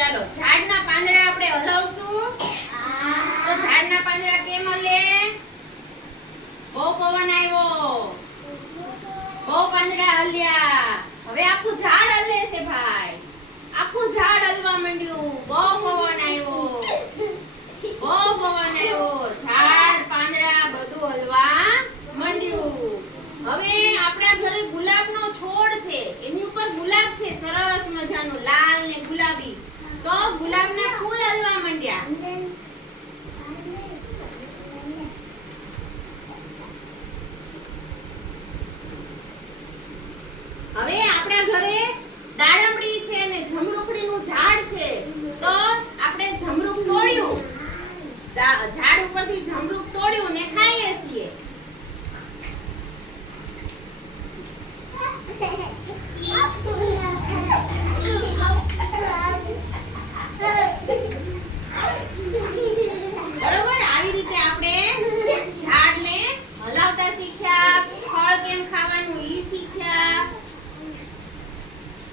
ચાલો, ઝાડના પાંદડા આપણે હલાવશું. તો ઝાડના પાંદડા કેમ હલે? બહુ પવન આવ્યો. બહુ પાંદડા હલ્યા. હવે આખું ઝાડ હલે છે ભાઈ. આખું ઝાડ હલવા માંડ્યું. બહુ પવન આવ્યો. બહુ પવન આવ્યો. ઝાડ, પાંદડા બધું હલવા માંડ્યું. હવે આપણા ઘરે ગુલાબનો છોડ છે. એની ઉપર ગુલાબ છે. સરસ મજાનું. લાલ উপর দিয়ে